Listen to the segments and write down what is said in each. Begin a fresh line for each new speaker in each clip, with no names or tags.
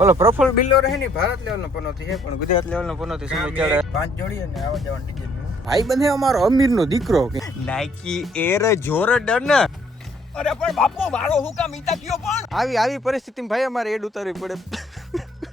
ઓલો પ્રફુલ બિલ્લો રહે ને ભારત લેવલનો પનોતી છે પણ ગુજરાત લેવલનો પનોતી સમય ચાલે પાંચ જોડી અને આવા જવાનું ટિકિટ ભાઈ બંધે અમારો અમીરનો દીકરો નાઇકી એર જોરડન.
અરે પણ બાપુ મારો હું કામ ઈતા કયો પણ?
આવી આવી પરિસ્થિતિમાં ભાઈ અમારે એડ ઉતારવી પડે.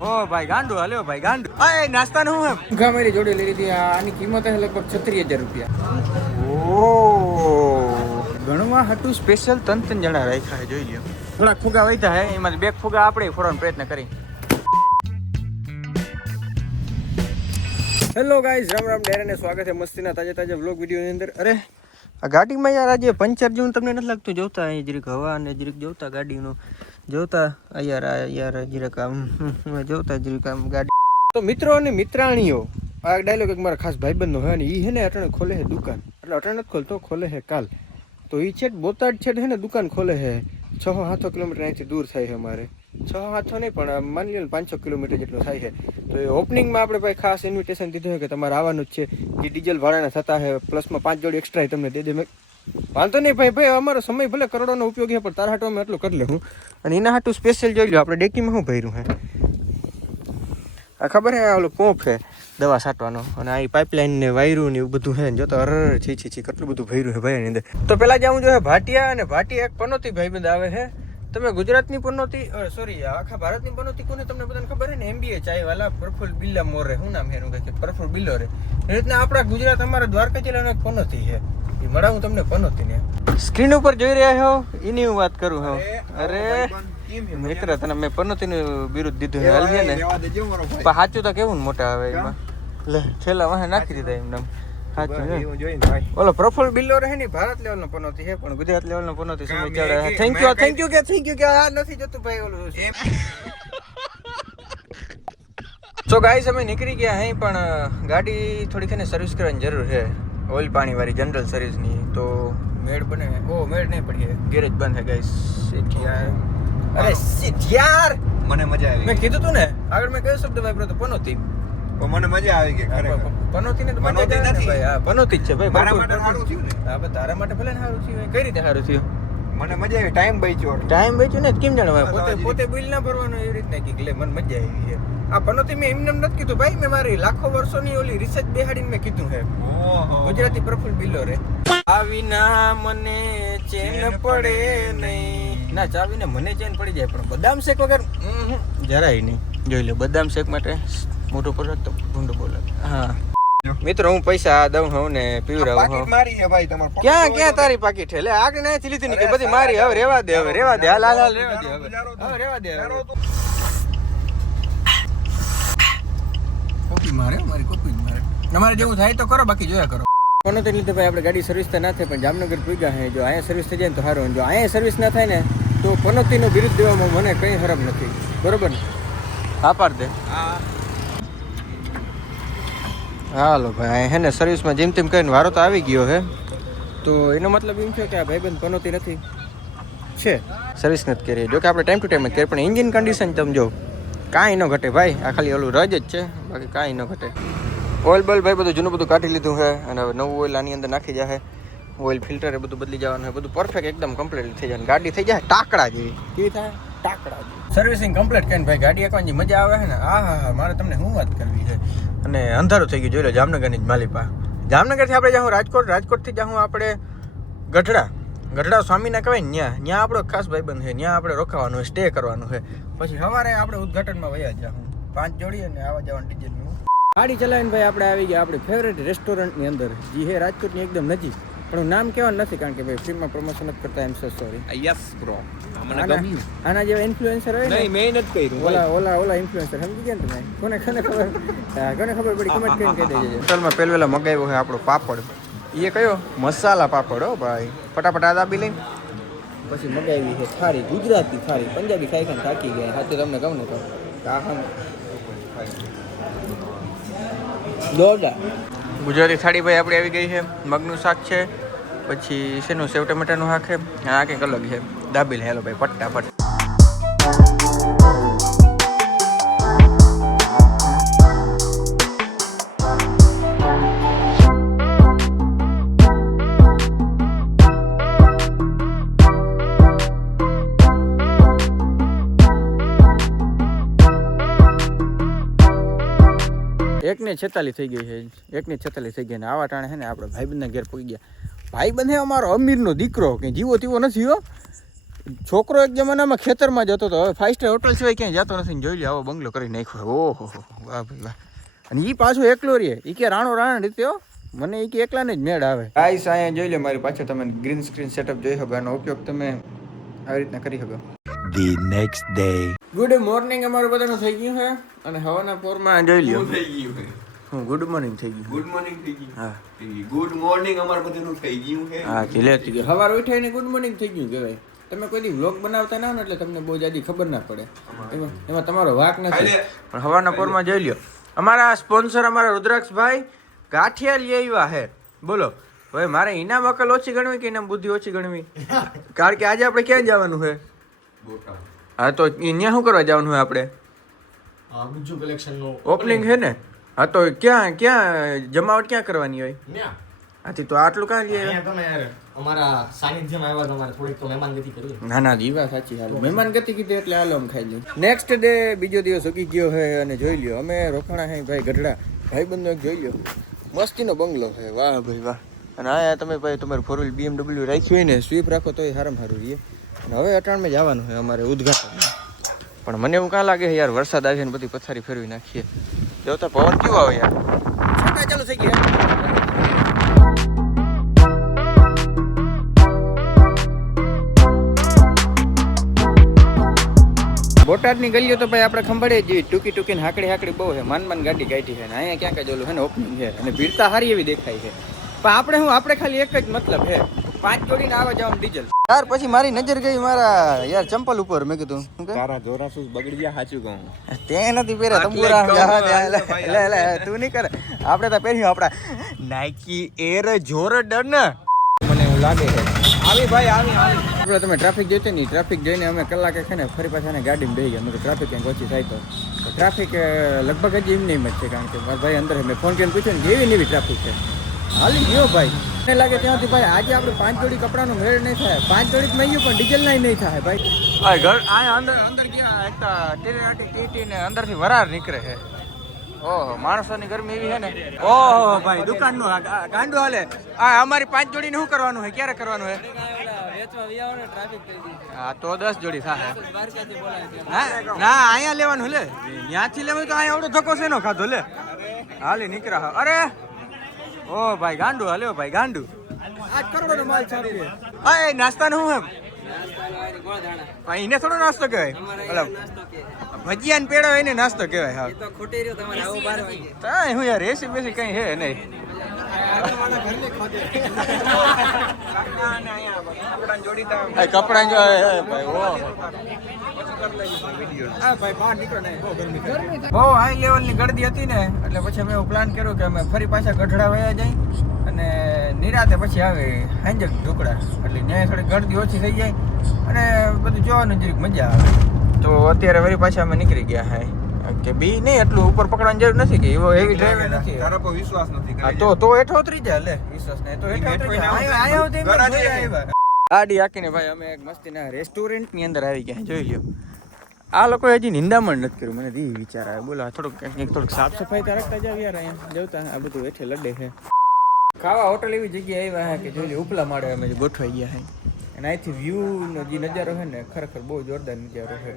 ઓ ભાઈ ગાંડુ હાલ્યો ભાઈ ગાંડુ. એ નાસ્તાનું હું હે ઘા મારી જોડે લઈ લીધી આ- આની કિંમત છે લગભગ છત્રીસ હજાર રૂપિયા. ઓ. ગણવા હતું સ્પેશિયલ તન તન જણા રાખ્યા છે જોઈ લ્યો. થોડા ફુગા વૈતા હે એમાંથી બે ફુગા આપણે ફોડવાનો પ્રયત્ન કરી. Hello guys Ram Ram. ડેરાને સ્વાગત છે મસ્તીના તાજા તાજા વ્લોગ વિડીયોની અંદર. અરે, આ ગાડીમાં યાર આજે પંચર જેવું તમને નથી લાગતું? જોતા અહીં જરીક હવા અને જરીક જોતા ગાડીનું. જોતા યાર આ યાર જરીક આમ જોતા જરીક આમ ગાડી. તો મિત્રો અને મિત્રાણીઓ, આ ડાયલોગ એક મારા ખાસ ભાઈબંધનો હોય ને એ હે ને અટાણે ખોલે છે દુકાન. એટલે અટાણે નથી ખોલતો, ખોલે છે કાલ. તો એ છે બોતાડ છે ને દુકાન ખોલે છે. છ સાતો કિલોમીટર અહીંથી દૂર થાય છે અમારે. છ સાતસો નહીં, પણ માની લો પાંચસો કિલોમીટર જેટલો થાય છે. તો એ ઓપનિંગમાં આપણે ભાઈ ખાસ ઇન્વિટેશન દીધું છે કે તમારે આવવાનું જ છે. જે ડીઝલ ભાડાના થતા છે પ્લસમાં પાંચ જોડી એક્સ્ટ્રા તમને દે દે મેં. વાંધો નહીં ભાઈ ભાઈ, અમારો સમય ભલે કરોડોનો ઉપયોગ છે, પણ તારા હાટો અમે એટલું કરી લેવું અને એના હાટું સ્પેશિયલ જોઈ લો આપણે ડેકીમાં શું ભર્યું છે? આ ખબર હે ઓલો પોંપ છે, દવા છાંટવાનો. અને આ પાઇપલાઇન ને વાયરું ને એવું બધું છે, ને જોતો અરર, છી છી છી, કેટલું બધું ભર્યું છે ભાઈ એની અંદર. તો પેલા જવું જોઈએ, ભાટિયા અને ભાટિયા એક પનોતી ભાઈબંધ આવે છે. તમે ગુજરાતની પનોતી સોરી આખા ભારતની પનોતી કોને તમને બધાને ખબર ને? એમબીએ ચાય વાલા પ્રફુલ બિલ્લા મોરે. શું નામ એનું કંઈક પ્રફુલ બિલ્લો રે. એ રીતના આપણા ગુજરાત અમારા દ્વારકા જિલ્લાનો એક પનોતી છે. એ મળાવું તમને પનોતી ને સ્ક્રીન ઉપર જોઈ રહ્યા છો? એની હું વાત કરું હું અરે મિત્ર તને મેં પનોતીનું બિરુદ દીધું હાલ છે ને? સાચું તો કેવું ને મોટા આવે એમાં? લે છેલ્લા વાહે નાખી દીધા એમને. ને ઓલો પ્રફુલ બિલ્લો રહે ને ભારત લેવલનો પનોતી છે પણ ગુજરાત લેવલનો પનોતી સમય ચાલે થેન્ક યુ થેન્ક યુ કે થેન્ક યુ કે આ નથી જોતું ભાઈ ઓલું. સો ગાઈસ અમે નીકળી ગયા હે પણ ગાડી થોડીક એને સર્વિસ કરવાની જરૂર છે. ઓઇલ પાણી વાળી જનરલ સર્વિસની તો મેળ બને. ઓ મેળ નહીં પડી ગેરેજ બંધ છે ગાઈસ અરે સિટ યાર!
મને મજા આવી
મેં કીધું તું ને આગળ મેં કયો શબ્દ વાપર્યો તો પનોતી.
પણ મને મજા આવી ગઈ ખરેખર.
પનોતી ને તો મજા જ
નથી.
ભાઈ. હા પનોતી જ છે ભાઈ
મારા માટે સારું થયું ને.
હા તારા માટે ભલે સારું થયું કઈ રીતે સારું થયું?
મને મજા આવી. ટાઈમ બચ્યો.
ટાઈમ બચ્યો ને? કેમ જાણવા પોતે પોતે બિલ ના ભરવાનું એવી રીતના કીધું. લે મને મજા આવી છે આ પનોતી મેં એમને નથી કીધું. ભાઈ મેં મારી લાખો વર્ષોની ઓલી રિસર્ચ બેહાડીને મેં કીધું છે. ગુજરાતી પ્રફુલ બિલો રે. આવીના મને ચેન પડે નહીં. ના ચાવીને મને ચેન પડી જાય પણ બદામ શેક વગર જરાય નહીં. જોઈ લો બદામ શેક માટે મોટો પર ભૂંડો બોલે. હા. મિત્રો હું પૈસા દઉં હું ને પીવરાવું
પાકીટ
હું.
મારી છે ભાઈ તમારે
ક્યાં ક્યાં તારી પાકીટ છે? લે આગળ નાથી લીધી ને કે બધી મારી હવે રેવા દે હવે રેવા દે. હાલ હાલ રેવા દે હવે. હવે રેવા દે કોપી મારે મારી કોપી જ મારે. તમારે જેવું થાય તો કરો બાકી જોયા કરો. કોનો તો લીધે ભાઈ આપણે ગાડી સર્વિસ તો ના થાય પણ જામનગર પૂગ્યા હે. જો અહીંયા સર્વિસ થઈ જાય ને તો સારું જો અહીંયા સર્વિસ ના થાય ને તો પનોતીનો વિરુદ્ધ દેવામાં મને કંઈ હરમ નથી. બરોબર ને? હા પાડ દે.
હા.
હાલો ભાઈ હે ને સર્વિસમાં જેમ તેમ કરીને વારો તો આવી ગયો હે. તો એનો મતલબ એમ છે કે આ ભાઈબંધ પનોતી નથી. છે. સર્વિસ નથી કરી. જો કે આપણે ટાઈમ ટુ ટાઈમ કરીએ પણ એન્જિન કન્ડિશન તમે જો, કાંઈ ન ઘટે ભાઈ. આ ખાલી ઓલું રજ જ છે, બાકી કાંઈ ન ઘટે. ઓઇલ બોઇલ ભાઈ, બધું જૂનું બધું કાઢી લીધું છે અને હવે નવું ઓઇલ આની અંદર નાખી જાય ઓઇલ ફિલ્ટર એ બધું બદલી જવાનું બધું પરફેક્ટ એકદમ કમ્પ્લીટ થઈ જાય. ગાડી થઈ જાય, ટાકડા જેવી. કેવી થાય? ટાકડા સર્વિસિંગ કમ્પ્લીટ કરીને ભાઈ ગાડી એકવાની મજા આવે છે ને? આ હા હા મારે તમને શું વાત કરવી છે? અને અંધારું થઈ ગયું જોઈ લો જામનગરની જ માલિપા. જામનગરથી આપણે જાઉં રાજકોટ રાજકોટથી જાઉં આપણે ગઢડા ગઢડા સ્વામીના કહેવાય ને ત્યાં ત્યાં આપણો ખાસ ભાઈબંધ છે ત્યાં આપણે રોકાવાનું છે સ્ટે કરવાનું છે. પછી સવારે આપણે ઉદઘાટનમાં વયા જાઉં પાંચ જોડી અને આવા જવાનું ડીજેલનું. ગાડી ચલાવીને ભાઈ આપણે આવી ગયા આપણી ફેવરેટ રેસ્ટોરન્ટની અંદર. જે હે રાજકોટની એકદમ નજીક. પણ હું નામ કહેવાનું નથી કારણ કે ભાઈ ફિલ્મમાં પ્રમોશન જ કરતા એમ સો સોરી
યસ બ્રો
આના આના જેવા ઇન્ફ્લુએન્સર હોય
નહીં મેં નથી કર્યું
ઓલા ઓલા ઓલા ઇન્ફ્લુએન્સર સમજી ગયા તમે? કોને કોને ખબર? હા, કોને ખબર પડી? કમેન્ટ કરીને કહી દેજો. હોટલમાં પહેલ મગાવ્યો છે આપણો પાપડ. એ કયો? મસાલા પાપડ હો ભાઈ. ફટાફટ આ દાબી લઈને. પછી મગાવી છે થાળી ગુજરાતી થાળી. પંજાબી ખાઈ ખાઈને થાકી ગયા. સાચું તમને કહું ને તો. આ દોડા ગુજરાતી થાળી ભાઈ આપણી આવી ગઈ છે, મગનું શાક છે, પછી શેનું સેવ ટમેટાનું શાક છે, આ કંઈક અલગ છે. દાબીલ હેલો ભાઈ, ફટાફટ. એકને છેતાલીસ થઈ ગઈ છે. એકને છેતાલીસ થઈ ગઈ ને આવા ટાણે છે ને આપણે ભાઈબંધના ઘેર પહોંચી ગયા. ભાઈબંધ હે અમારો અમીરનો દીકરો કે જીવો તેવો નથી હો. છોકરો એક જમાનામાં ખેતરમાં જતો હતો હવે ફાઇવ સ્ટાર હોટલ સિવાય ક્યાંય જતો નથી જોઈ લે આવો બંગલો કરી નાખ્યો ઓહો વાહ ભાઈ વાહ. અને એ પાછો એકલો રે એ કે રાણો રાણા રીતે મને એ કે એકલાને જ મેળ આવે. ગાઈસ અહીંયા જોઈ લે મારી પાછળ તમે ગ્રીન સ્ક્રીન સેટઅપ જોઈ શકો. આનો ઉપયોગ તમે આવી રીતના કરી શકો.
The next day.
Good morning અમારું બધાનું થઈ ગયું છે? અને હવાના પોરમાં જોઈ લ્યો
થઈ ગયું છે.
હું ગુડ મોર્નિંગ થઈ ગયું.
ગુડ મોર્નિંગ થઈ ગયું.
હા.
ગુડ મોર્નિંગ અમાર બધાનું થઈ ગયું છે.
હા ખીલે થઈ ગયું. સવાર ઉઠાઈને ગુડ મોર્નિંગ થઈ ગયું કહેવાય. તમે કોઈ વ્લોગ બનાવતા ને એટલે તમને બહુ જાજી ખબર ના પડે. એમાં એમાં તમારો વાક નથી. પણ હવાના પોરમાં જોઈ લ્યો. અમારા સ્પોન્સર અમારા રુદ્રાક્ષભાઈ ગાંઠિયા લઈ આવ્યા હે બોલો. હવે મારે ઇનામ અકલ ઓછી ગણવી કે ઇનામ બુદ્ધિ ઓછી ગણવી? કારણ કે આજે આપણે ક્યાં જવાનું છે?
બોટાદ.
હા તો ત્યાં શું કરવા જવાનું હોય આપણે?
બીજું કલેક્શનનું
ઓપનિંગ છે ને? હા તો ક્યાં ક્યાં જમાવટ ક્યાં કરવાની હોય. આથી તો આટલું કાં
લઈએ? તમે અમારા સાનિધ્યમાં આવ્યા તમારે થોડીક તો મહેમાનગતિ કરવી
ના ના દીવા સાચી. હાલ મહેમાન ગતિ કીધી એટલે હાલ આમ ખાઈ લઈએ. નેક્સ્ટ ડે બીજો દિવસ ઉગી ગયો છે અને જોઈ લ્યો અમે રોકાણા હે ભાઈ ગઢડા. ભાઈ બંધો એક જોઈ લ્યો. મસ્તીનો બંગલો છે વાહ ભાઈ વાહ. અને આયા તમે ભાઈ તમારું ફોર વ્હીલ બીએમડબલ્યુ રાખ્યું હોય ને સ્વીપ રાખો તોય સારામાં સારું રહીએ અને હવે અટાણમાં જવાનું છે અમારે ઉદઘાટન. પણ મને એવું કાં લાગે યાર વરસાદ આવે ને બધી પથારી ફેરવી નાખીએ. જોતા પવન કેવો આવે યાર. ચાલુ થઈ ગયા બોટાદની ગલીઓ તો ભાઈ આપણે ખંભાળે જ ટૂંકી ટૂંકી હાકડી હાકડી બહુ છે. માન માન ગાડી કાઢી છે ને અહીંયા ક્યાંક જ ઓલું છે ને ઓપનિંગ છે. અને ભીડતા સારી એવી દેખાય છે. પણ આપણે શું આપણે ખાલી એક જ મતલબ છે. પાંચ જોડીને આવે જવાનું ડીઝલ. યાર પછી મારી નજર ગઈ મારા યાર ચંપલ ઉપર મેં કીધું.
તારા જોરા શું બગડી ગયા સાચું કહું.
તે નથી પહેરે તંબુરા. લે લે લે તું નહીં કરે. આપણે તો પહેર્યું આપણા નાઇકી એર જોરડન મને એવું લાગે છે. આવી ભાઈ આવી આવી. તમે ટ્રાફિક જોઈતી નહીં ટ્રાફિક જોઈને અમે કલાકે છે ને ફરી પાછા ને ગાડીમાં બેસી ગયા. મેં ટ્રાફિક ક્યાંક ઓછી થાય તો. ટ્રાફિક લગભગ હજી એમ નહીં જ છે કારણ કે મારા ભાઈ અંદર મેં ફોન કરીને પૂછ્યું ને એવી ને એવી ટ્રાફિક છે? હાલી ગયો ભાઈ. મને લાગે ત્યાંથી ભાઈ આજે આપણે પાંચ જોડી કપડાનો મેળ નહીં થાય. પાંચ જોડી તો ગયું પણ ડીઝલ નહીં નહીં થાય ભાઈ. આ ઘર અંદર અંદર ગયા એક ટીટી ટીટી ને અંદરથી વરાર નીકળે છે. ઓહો, માણસોની ગરમી એવી છે ને. ઓહો, ભાઈ, દુકાનનું ગાંડું હાલે. આ અમારી પાંચ જોડીને શું કરવાનું છે? ક્યારે કરવાનું છે? હા, તો દસ જોડી હા? ના, અહીંયા લેવાનું લે. ત્યાંથી લેવું તો અહીંયા આવડો ધક્કો છે નો ખાધો, લે. હાલી નીકળ્યા અરે! ઓ ભાઈ ગાંડું હાલ્યો ભાઈ ગાંડું. આજ કરોડો નો માલ છાપીએ હા એ નાસ્તાનું શું એમ? ભાઈ એને થોડો નાસ્તો કહેવાય. ઓલા ભજીયા ને પેડો એને નાસ્તો કહેવાય હા. તાય હું યાર રેસી બેસી કઈ હે નહીં. આ કપડા જો ભાઈ ઓ. બહુ હાઈ લેવલની ગળદી હતી ને એટલે પછી અમે એવું પ્લાન કર્યો કે અમે ફરી પાછા ગઢડા વયા જઈ અને નિરાતે પછી આવે હાંજક ઢોકળા. એટલે ન્યાય થોડી ગળદી ઓછી થઈ જાય અને બધું જોવાનું જરીક મજા આવે. તો અત્યારે વળી પાછા અમે નીકળી ગયા હાય કે બી નહીં એટલું ઉપર પકડવાની જરૂર નથી કે એવો એવી ડ્રાઈવ નથી.
તારા પર વિશ્વાસ નથી
તો તો હેઠો ઉતરી જાય લે. વિશ્વાસ નહીં. તો હેઠો ઉતરી જાય આયો આયા સુધી આકીને ભાઈ અમે એક મસ્તીના રેસ્ટોરન્ટની અંદર આવી ગયા, જોઈ લ્યો. આ લોકો હજી નિંદામણ નથી કર્યું, મને ઈ વિચાર આવે. બોલો થોડુંક કંઈક થોડુંક સાફ સફાઈ રાખતા જાવ યાર અહીંયા. જોતા, આ બધું હેઠે લડે છે. ખાવા હોટલ એવી જગ્યાએ આવ્યા કે જોઈ લ્યો, ઉપલા માળે અમે ગોઠવાઈ ગયા છે અને અહીંથી વ્યૂનો જે નજારો છે ને, ખરેખર બહુ જોરદાર નજારો છે.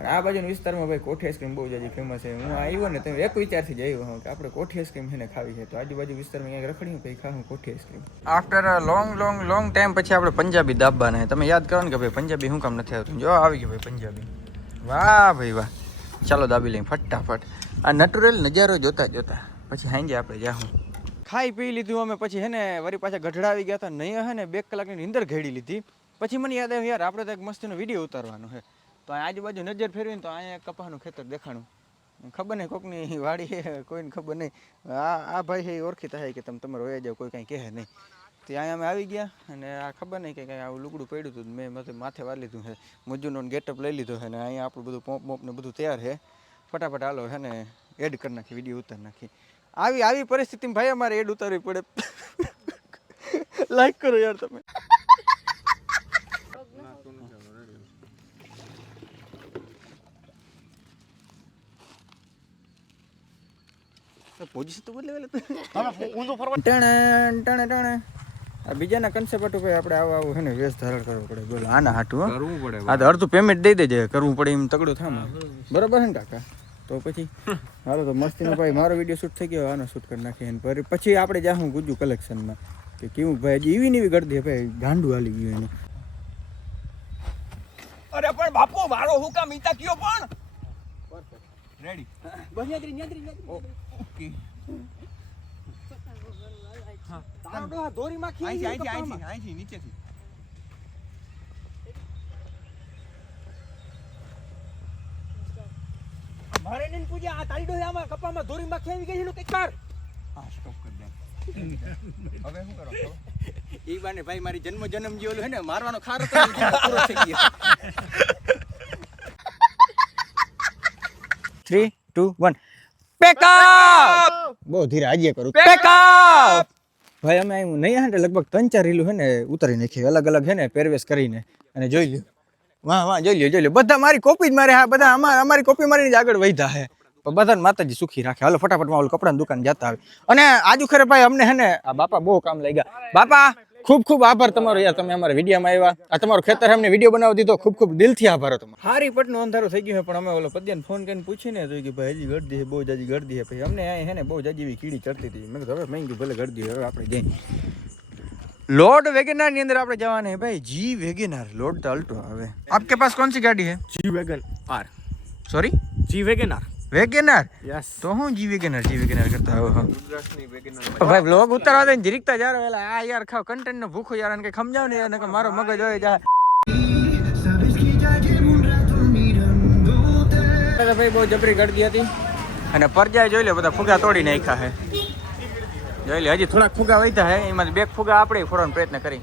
અને આ બાજુના વિસ્તારમાં ભાઈ કોઠી આઈસ્ક્રીમ બહુ જાજી ફેમસ છે. હું આવ્યો ને તમે એક વિચારથી જ આવ્યો કે આપણે કોઠી આઈસ્ક્રીમ છે ને ખાવી છે. તો આજુબાજુ વિસ્તારમાં ક્યાંક રખડી પછી ખાવું કોઠી ice cream after long long long time પછી આપણે પંજાબી દાબવાના તમે યાદ કરો ને કે ભાઈ પંજાબી શું કામ નથી આવતું? જો આવી ગયું ભાઈ પંજાબી. વાહ ભાઈ વાહ. ચાલો દાબી લઈએ ફટાફટ. આ નટુરલ નજારો જોતા જોતા પછી હાંજે આપણે જાહું. ખાઈ પી લીધું અમે, પછી હે ને, વળી પાછા ગઢડા આવી ગયા હતા નહીં હે ને, બે કલાકની નીંદર ઘેડી લીધી. પછી મને યાદ આવ્યું, યાર, આપણે તો એક મસ્તીનો વીડિયો ઉતારવાનો છે. તો આજુબાજુ નજર ફેરવીને તો અહીંયા કપાનું ખેતર દેખાણું. ખબર નહીં, કોકની વાડી કોઈને ખબર નહીં. આ આ ભાઈ છે, એ ઓળખીતા છે કે તમે, તમારે હોય જાવ, કોઈ કાંઈ કહે નહીં. તો અહીંયા અમે આવી ગયા અને આ ખબર નહીં કે કાંઈ આવું લુગડું પડ્યું હતું, મેં મતલબ માથે વાર લીધું છે. મજૂરનો ગેટઅપ લઈ લીધો છે ને અહીંયા આપણું બધું પોપ મોપ ને બધું તૈયાર છે. ફટાફટ હાલો છે ને એડ કરી નાખી, વીડિયો ઉતારી નાખી. આવી આવી પરિસ્થિતિમાં ભાઈ અમારે એડ ઉતારવી પડે. લાઈક કરો યાર તમે.
પોઝિશન તો બદલે
ઊંધું ફરવા
ટણે ટણે ટણે. આ બીજાના કન્સેપ્ટ ઉપર આપણે આવું આવું હે ને વેશ ધારણ કરવો પડે. બોલો આના હાટું
કરવું પડે
આ તો અડધું પેમેન્ટ દઈ દેજે. કરવું પડે એમ તગડું થાય બરોબર છે ને કાકા? તો પછી? હાલો તો મસ્તીનો ભાઈ મારો વીડિયો શૂટ થઈ ગયો. આનો શૂટ કરી નાખીએ. એને પર- પછી આપણે જાહું ગુજુ કલેક્શનમાં કે કેવું ભાઈ હજી એવી ને એવી કરી દે ભાઈ ગાંડું હાલી ગયું એનું.
અરે પણ બાપુ મારો હુકમ ઈતા કયો પણ? રેડી નીચેથી.
મારે નહીં પૂજા આ તારી ડોહી આમાં કપામાં દોરીમાં ખેવી ગઈ છે નું કર
હા સ્ટોપ કરી દે. હવે શું કરો?
ઈ બાને ભાઈ મારી જન્મ જન્મ જે ઓલું હે ને મારવાનો ખારો હતો પૂરો થઈ ગયો. થ્રી ટુ વન પેકઅપ બહુ ધીરે આજે કરું. પેકઅપ ભાઈ અમે અહીં નહીં હે લગભગ ત્રણ ચાર રીલું હે ને ઉતારી નાખી. અલગ અલગ હે ને પહેરવેશ કરીને. અને જોઈ લ્યો. વાહ વાહ જોઈ લ્યો જોઈ લ્યો. બધા મારી કોપી જ મારે. હા બધા અમાર અમારી કોપી મારીને જ આગળ વધ્યા હે. પણ બધાને માતાજી સુખી રાખે. હાલો ફટાફટમાં ઓલું કપડાની દુકાન જતા આવે. અને આજુ ખરે ભાઈ અમને હે ને આ બાપા બહુ કામ લાગ્યા. બાપા ખૂબ ખૂબ આભાર તમારો. યાર તમે અમારા વિડીયોમાં આવ્યા. આ તમારો ખેતર અમને વીડિયો બનાવી દીધો. ખૂબ ખૂબ દિલથી આભાર તમારો. હારી પટનું અંધારો થઈ ગયું પણ અમે ઓલો પદ્યાને ફોન કરીને પૂછીને તો કે ભાઈ હજી ગળદી છે બહુ જાજી ગળદી છે. ભાઈ અમને હે ને બહુ જાજી એવી કીડી ચડતી હતી. મેં હવે મેં ભલે ગળદી હવે આપણે જઈએ લોડ વેગેનારની અંદર આપણે જવાના ભાઈ. જી વેગેનાર. લોડ તો અલ્ટો હવે આપકે પાસ કોણ સી ગાડી હે?
G wagon. આર.
સોરી
જી
વેગેનાર.
વેગેનાર
તો હું જી વેગેનાર જી વેગેનાર કરતા
આવો.
ભાઈ બ્લોગ ઉતારવા દે જીરીકતા જારો એલા આ યાર ખાવ કન્ટેન્ટ નો ભૂખો યાર કે સમજાવ ને અને કે મારો મગજ હોય જા ભાઈ બહુ જબરી ગડકી હતી. અને પરજાય જોઈ લે બધા ફુગા તોડી નાખ્યા હે. જોઈ લે હજી થોડાક ફુગા વહીતા હે એમાંથી બે ફુગા આપણે ફોડવાનો પ્રયત્ન કરી.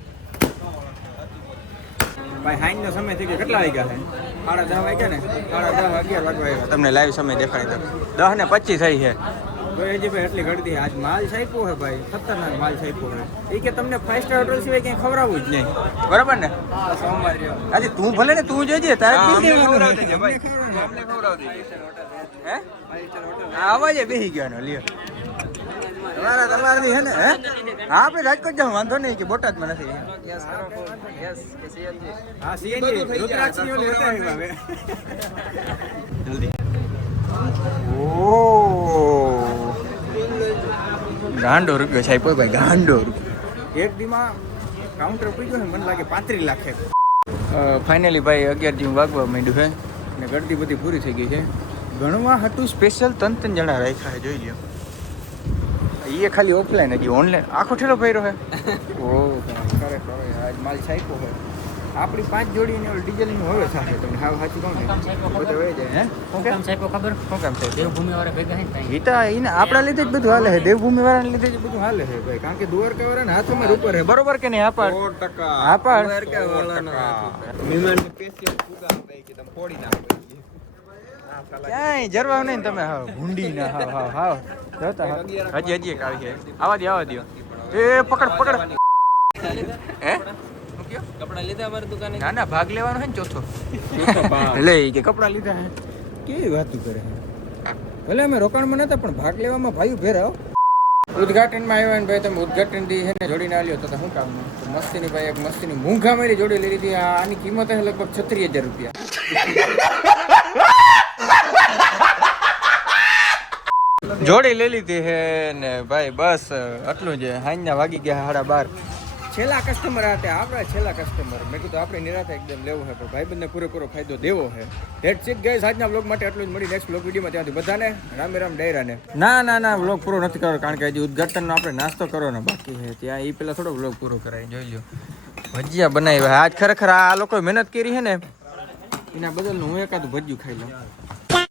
ભાઈ હાઈન નો સમય થઈ ગયો કેટલા વાગ્યા હે? સાડા દસ વાગ્યા ને? સાડા દસ આવ્યા. તમને લાઈવ સમય દેખાડી દો દસ ને પચીસ થઈ છે. તો ભાઈ એટલી ઘડતી આજ માલ છાપ્યો હે ભાઈ. ખતરનાક માલ છાપ્યો છે. એ કે તમને ફાઈવ સ્ટાર હોટલ સિવાય ક્યાંય ખવડાવવું જ નહીં. બરાબર ને? આજે તું ભલે ને તું જોજે તારે
હા,
પી
અમને
છે.
ભાઈ. અમને
હે? બેસી ગયો લ્યો. તમારા તમારી છે ને હે? હા આપણે રાજકોટ જાઉં વાંધો નહીં કે બોટાદમાં નથી. હા સીએનજી રુદ્રાક્ષની લેતા હવે જલ્દી. ઓ ગાંડો રૂપિયો છે ભાઈ ગાંડો રૂપિયો. એક દીમાં કાઉન્ટર પડી ગયો ને મને લાગે પાંત્રીસ લાખે ફાઇનલી ભાઈ અગિયાર જેવું વાગવા માંડ્યું છે. અને ગળતી બધી પૂરી થઈ ગઈ છે. ગણવા હતું સ્પેશિયલ ત્રણ ત્રણ જણા રાખ્યા છે જોઈ લ્યો. એ ખાલી ઓફલાઈન હજી ઓનલાઈન આખો ઠેલો ભર્યો હે. ઓ ખરેખર આજ માલ છાપ્યો હોય આપણી પાંચ જોડીને ઓલી ડીઝલની હોય સાથે તમને હાવ સાચું કહું ને. બધે જાય હે?
શું કામ સાહેબ ખબર?
શું કામ છે
દેવભૂમિ વાળા ભેગા હે ને
એને આપણા લીધે જ બધું હાલે છે દેવભૂમિ વાળાને લીધે જ બધું હાલે છે ભાઈ કારણ કે દ્વારકા વાળાના હાથોમાં ઉપર છે બરોબર કે નહીં? આપણ
સો ટકા.
હા.
દ્વારકા વાળાનો મહેમાનને સ્પેશિયલ ફુગા દઈ કે તમે ફોડી નાખો.
ક્યાંય જરવા નહીં તમે હા ભૂંડી ના હા હા હા જોતા હજી હજી એક આવી છે. આવા દો આવા દો એ પકડ પકડ. હે?
કપડા લીધા અમારી દુકાને?
ના ના ભાગ લેવાનો છે ને ચોથો. લે કે કપડા લીધા હે. કેવી વાતું કરે ભલે અમે રોકાણમાં નતા પણ ભાગ લેવામાં ભાઈ ભેરા ઉદઘાટનમાં આવ્યા ને ભાઈ તમે ઉદઘાટન દી છે ને જોડીને આવ્યો તો તો શું કામ? મસ્તીની ભાઈ એક મસ્તીની મૂંઘા મારી જોડી લીધી આ- આની કિંમત હે લગભગ છત્રીસ હજાર રૂપિયા. જોડી લઈ લીધી હે ને ભાઈ બસ આટલું જ. હાઈના વાગી ગયા સાડા બાર. છેલ્લા કસ્ટમર હતા આપણા છેલ્લા કસ્ટમર મેં કીધું આપણે નિરાતે એકદમ લેવું છે પણ ભાઈબંધને પૂરેપૂરો ફાયદો દેવો છે ધેટ સીટ ગઈ આજના બ્લોગ માટે આટલું જ. મળી નેક્સ્ટ બ્લોગ વિડીયોમાં. ત્યાંથી બધાને રામે રામ ડાયરાને. ના ના ના બ્લોગ પૂરો નથી કરવાનો કારણ કે હજી ઉદઘાટનનો આપણે નાસ્તો કરવાનો બાકી છે. ત્યાં એ પેલા થોડો બ્લોગ પૂરો કરાય જોઈ લો ભજીયા બનાવ્યા. આજ ખરેખર આ લોકોએ મહેનત કરી છે ને એના બદલ હું એકાદ ભજીયું ખાઈ લઉં.